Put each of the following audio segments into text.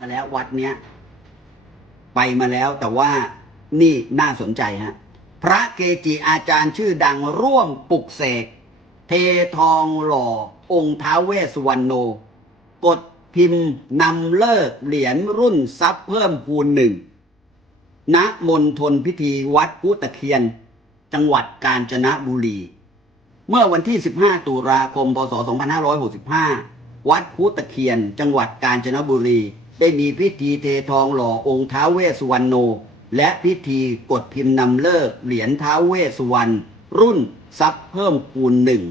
มาแล้ววัดเนี้ยไปมาแล้วแต่ว่านี่น่าสนใจฮะพระเกจิอาจารย์ชื่อดังร่วมปลุกเสก เททองหล่อ องค์ท้าเวสุวรรณโน กดพิมพ์นำเลิกเหรียญรุ่นทรัพย์เพิ่มพูนหนึ่งณมณฑลพิธีวัดพุตะเคียน จังหวัดกาญจนบุรี เมื่อวันที่ 15 ตุลาคม พศ 2565 วัดพุตะเคียน จังหวัดกาญจนบุรี ได้มีพิธีเททองหล่อองค์ท้าเวสุวรรณโน และพิธีกดพิมพ์นำเลิกเหรียญท้าเวสุวรรณรุ่นทรัพย์เพิ่มคูณหนึ่ง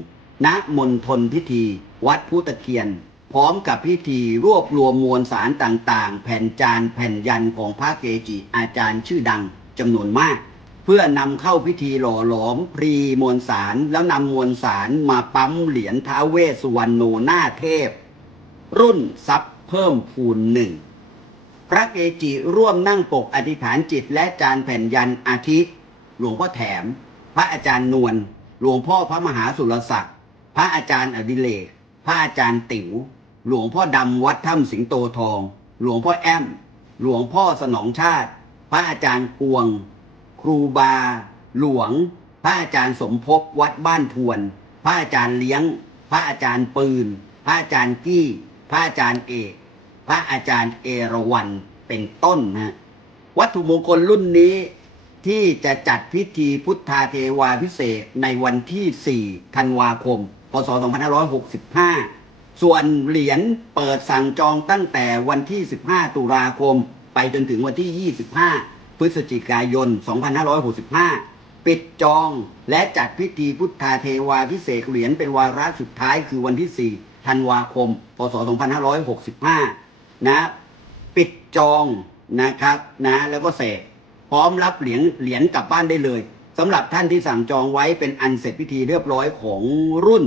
ณมณฑลพิธี วัดพุตะเคียน พร้อมกับพิธีรวบรวมมวลสารต่างๆ แผ่นจานแผ่นยันของพระเกจิอาจารย์ชื่อดังจำนวนมาก เพื่อนำเข้าพิธีหล่อหลอมพรีมวลสารแล้วนำมวลสารมาปั๊มเหรียญท้าเวสุวรรณโนหน้าเทพ รุ่นทรัพย์ เพิ่มพูนหนึ่งพระเกจิร่วมนั่งปกอธิษฐานจิตและจานแผ่นยันอาทิหลวงพ่อแถม พระอาจารย์นวลหลวงพ่อพระมหาสุรศักดิ์พระอาจารย์อดิเลกพระอาจารย์ติ๋ว หลวงพ่อดำวัดถ้ำสิงโตทอง หลวงพ่อแอม หลวงพ่อสนองชาติ พระอาจารย์กวง ครูบา หลวง พระอาจารย์สมภพวัดบ้านทวน พระอาจารย์เลี้ยง พระอาจารย์ปืน พระอาจารย์กี้ พระอาจารย์เอกพระอาจารย์เอราวันเป็นต้นนะวัตถุมงคลรุ่นนี้ที่จะจัดพิธีพุทธาเทวาพิเศษในวันที่ 4 ธันวาคม พศ 2565 ส่วนเหรียญเปิดสั่งจองตั้งแต่วันที่ 15 ตุลาคม ไปจนถึงวันที่ 25 พฤศจิกายน 2565 ปิดจองและจัดพิธีพุทธาเทวาพิเศษเหรียญเป็นวาระสุดท้ายคือวันที่ 4 ธันวาคม พศ 2565 นะ ปิดจองนะครับนะ แล้วก็เสกพร้อมรับเหรียญเหรียญกลับบ้านได้เลยสำหรับท่านที่สั่งจองไว้เป็นอันเสร็จพิธีเรียบร้อยของรุ่น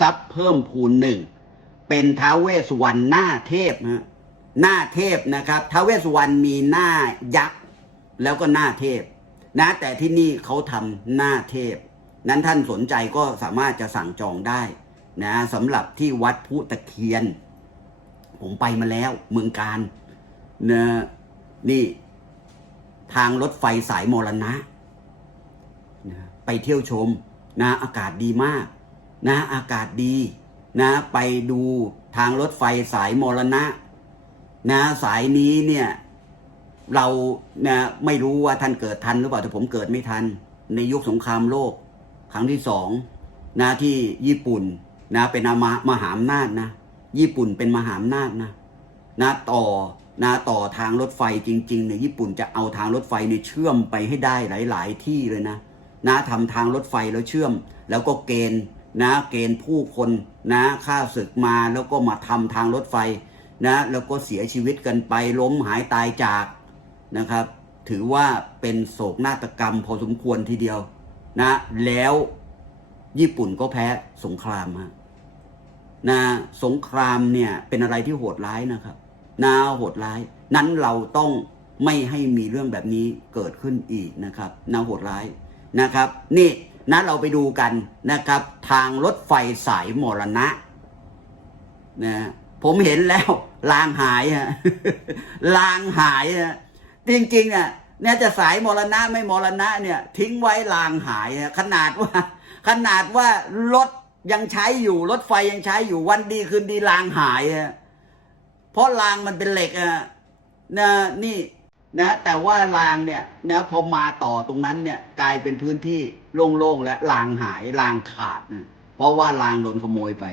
ทรัพย์เพิ่มพูนหนึ่งเป็นท้าวเวสุวรรณหน้าเทพนะหน้าเทพนะครับท้าวเวสสุวรรณมีหน้ายักษ์แล้วก็หน้าเทพ นะ แต่ที่นี่เขาทำหน้าเทพ นั้นท่านสนใจก็สามารถจะสั่งจองได้ นะสำหรับที่วัดพุตะเคียน ผมไปมาแล้วเมืองการนะนี่ทางรถไฟสายมรณะนะไปเที่ยวชมนะอากาศดีมากนะอากาศดีนะไปดูทางรถไฟสายมรณะนะสายนี้เนี่ยเรานะไม่รู้ว่าท่านเกิดทันหรือเปล่าแต่ผมเกิดไม่ทัน ในยุคสงครามโลก ครั้งที่สองนะที่ญี่ปุ่น นะเป็นอามามหาอำนาจนะ ญี่ปุ่นเป็นมหาอำนาจนะนะต่อนะต่อทางรถไฟจริงๆเนี่ยญี่ปุ่นจะเอาทางรถไฟเนี่ยเชื่อมไปให้ได้หลาย ๆ ที่เลยนะนะทำทางรถไฟแล้วเชื่อม แล้วก็เกณฑ์นะเกณฑ์ผู้คนนะฆ่าศึกมาแล้วก็มาทำทางรถไฟนะแล้วก็เสียชีวิตกันไปล้มหายตายจากนะครับ ถือว่าเป็นโศกนาฏกรรมพอสมควรทีเดียวนะแล้วญี่ปุ่นก็แพ้สงครามฮะ นะสงครามเนี่ยเป็นอะไรที่โหดร้ายนะครับนาโหดร้าย นั้นเราต้องไม่ให้มีเรื่องแบบนี้เกิดขึ้นอีกนะครับนาโหดร้ายนะครับ นี่นะเราไปดูกันนะครับ ทางรถไฟสายมรณะนะผมเห็นแล้วลางหายฮะลางหายฮะจริงๆอะเนี่ยจะสายมรณะไม่มรณะเนี่ย ทิ้งไว้ลางหายขนาดว่า ขนาดว่ารถ ยังใช้อยู่รถไฟยังใช้อยู่วันดีคืนดีรางหายฮะเพราะรางมันเป็นเหล็กอะนะนี่นะ แต่ว่ารางเนี่ยนะพอมาต่อตรงนั้นเนี่ย กลายเป็นพื้นที่โล่งๆและรางหายรางขาดนะเพราะว่ารางโดนขโมยไป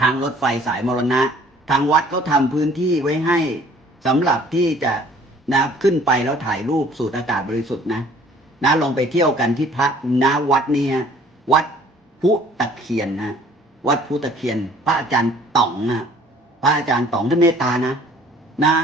ทางรถไฟสายมรณะ ทางวัดเขาทำพื้นที่ไว้ให้สำหรับที่จะนะขึ้นไปแล้วถ่ายรูปสูดอากาศบริสุทธิ์นะนะลองไปเที่ยวกันที่พระนะวัดนี้ฮะวัด ผู้ตะเคียนนะวัดผู้ตะเคียน พระอาจารย์ต๋องนะพระอาจารย์ต๋องท่านเมตตานะ นะ